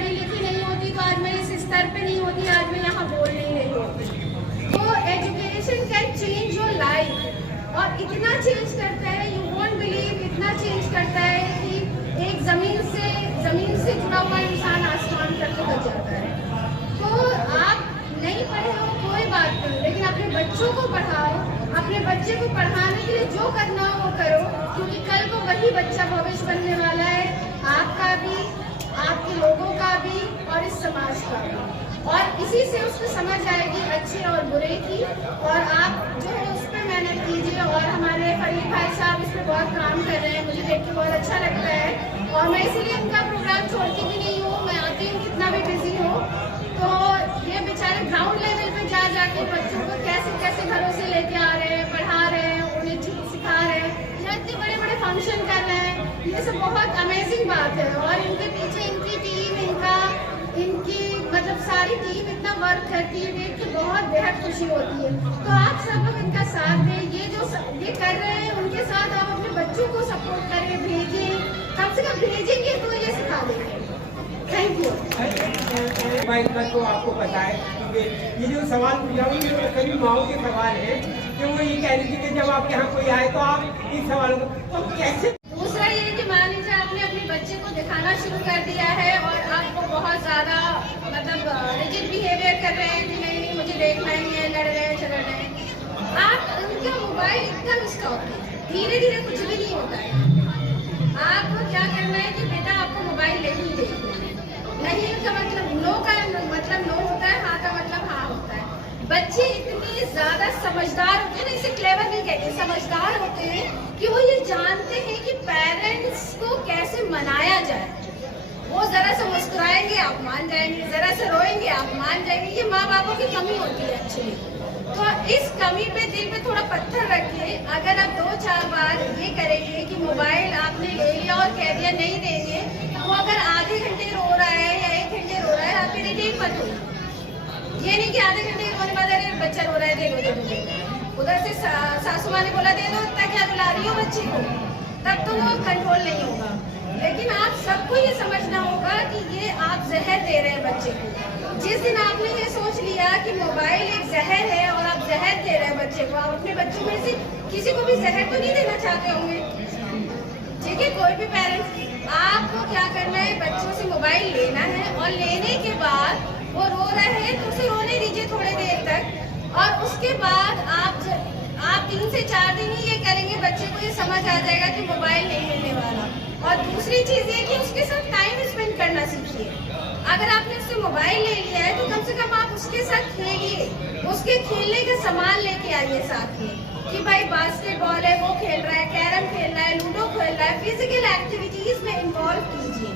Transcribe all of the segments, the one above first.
पढ़ी लिखी नहीं होती तो आज मैं इस स्तर पे नहीं होती, आज मैं यहाँ बोल नहीं रही होती। तो education can change your life, और इतना चेंज करता है, यू वोंट बिलीव, इतना चेंज करता है कि एक जमीन से जुड़ा हुआ इंसान आसमान तक पहुँच जाता है। तो आप नहीं पढ़े हो कोई बात नहीं, लेकिन अपने बच्चों को पढ़ाओ, अपने बच्चे को पढ़ाने के लिए जो करना हो वो करो, क्योंकि कल को वही बच्चा भविष्य बनने वाला है, आपका भी, आपके लोगों का भी और इस समाज का भी। और इसी से उसको समझ आएगी अच्छे और बुरे की, और आप जो है उस पर मेहनत कीजिए। और हमारे फरीद भाई साहब इस पर बहुत काम कर रहे हैं, मुझे देख के बहुत अच्छा लगता है, और मैं इसीलिए इनका प्रोग्राम छोड़ती भी नहीं हूँ। मैं आती हूँ कितना भी बिजी हो, तो ये बेचारे ग्राउंड लेवल पे जा जाके बच्चों को कैसे कैसे घरों से लेके आ रहे हैं, पढ़ा रहे हैं, उन्हें सिखा रहे हैं, या इतने बड़े बड़े फंक्शन कर रहे हैं। ये सब बहुत अमेजिंग बात है, और इनके पीछे इनकी टीम, इनकी मतलब सारी टीम इतना वर्क करती है, देख के बहुत बेहद खुशी होती है। तो आप सब लोग इनका साथ दें, ये कर रहे हैं उनके साथ आप अपने बच्चों को सपोर्ट करें, भेजें, कम से कम भेजेंगे तो ये सिखा देंगे। Thank you. भाई तो आपको पता है कि ये जो सवाल पूछा वो कभी माओ के सवाल है कि वो ये कह रही थी कि जब आपके यहाँ कोई आए तो आप इन सवालों को तो कैसे। दूसरा ये कि मान लीजिए आपने अपने बच्चे को दिखाना शुरू कर दिया है और आपको बहुत ज़्यादा मतलब रिजिड बिहेवियर कर रहे हैं कि नहीं मुझे देखना ही है, लड़ रहे हैं, झगड़ रहे हैं, आप उनका मोबाइल एकदम स्टॉप कीजिए। धीरे धीरे कुछ भी नहीं होता है। आपको क्या करना है कि बेटा आपको मोबाइल नहीं देखना है, नहीं का मतलब नो का मतलब नो होता है, हाँ का मतलब हाँ होता है। बच्चे इतने ज्यादा समझदार होते हैं ना, इसे क्लेवर नहीं कहते, समझदार होते हैं कि वो ये जानते हैं कि पेरेंट्स को कैसे मनाया जाए। वो जरा से मुस्कुराएंगे आप मान जाएंगे, जरा से रोएंगे आप मान जाएंगे। ये माँ बापों की कमी होती है एक्चुअली। तो इस कमी पे दिल पे थोड़ा पत्थर रखिए। अगर आप 2-4 बार ये करेंगे कि मोबाइल आपने ले लिया और कह दिया नहीं देंगे, वो अगर आधे घंटे रो रहा है या 1 घंटे रो रहा है, आप इरिटेट मत होइए। ये नहीं कि आधे घंटे रोने बाद अरे बच्चा रो रहा है दे दो, उधर से सासू माँ ने बोला दे दो, इतना क्या रुला रही हो बच्चे को, तब तो वो कंट्रोल नहीं होगा। लेकिन आप सबको ये समझना होगा कि ये आप जहर दे रहे हैं बच्चे को। जिस दिन आपने ये सोच लिया कि मोबाइल एक जहर है और आप जहर दे रहे हैं बच्चे को, आप अपने बच्चों में से किसी को भी जहर तो नहीं देना चाहते होंगे, ठीक है? कोई भी पेरेंट्स, आपको क्या करना है, बच्चों से मोबाइल लेना है और लेने के बाद वो रो रहे हैं तो उसे रोने दीजिए थोड़ी देर तक, और उसके बाद आप 3 से 4 दिन ही ये करेंगे, बच्चे को ये समझ आ जाएगा कि मोबाइल नहीं मिलने वाला। और दूसरी चीज़ ये कि उसके साथ टाइम स्पेंड करना सीखिए। अगर आपने उससे मोबाइल ले लिया है तो कम से कम आप उसके साथ खेलिए, उसके खेलने का सामान लेके आइए साथ में, कि भाई बास्केटबॉल है वो खेल रहा है, कैरम खेल रहा है, लूडो खेल रहा है, फिजिकल एक्टिविटीज में इन्वॉल्व कीजिए।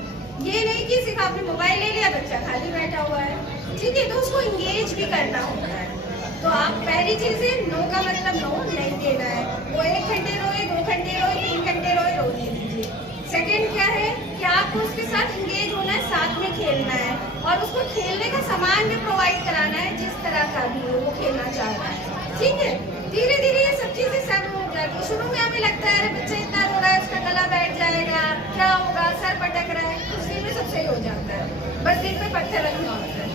ये नहीं कि सिर्फ आपने मोबाइल ले लिया बच्चा खाली बैठा हुआ है, ठीक है? तो उसको इंगेज भी करना होता है। तो आप पहली चीज़ है नो का मतलब नो नहीं देना है। वो 1 घंटे रोए, 2 घंटे रोए, 3 घंटे रोए, रोने दीजिए। सेकेंड क्या है कि आपको उसके साथ इंगेज होना है, साथ में खेलना है, और उसको खेलने का सामान भी प्रोवाइड कराना है जिस तरह का भी वो खेलना चाह रहा है, ठीक है? धीरे धीरे ये सब चीज़ें सब हो जाती। शुरू में हमें लगता है अरे बच्चा इतना रो रहा है, उसका गला बैठ जाएगा, क्या होगा, सर पटक रहा है, कुछ दिन में सब सही हो जाता है। बस दिल पे पत्थर रखना होता है।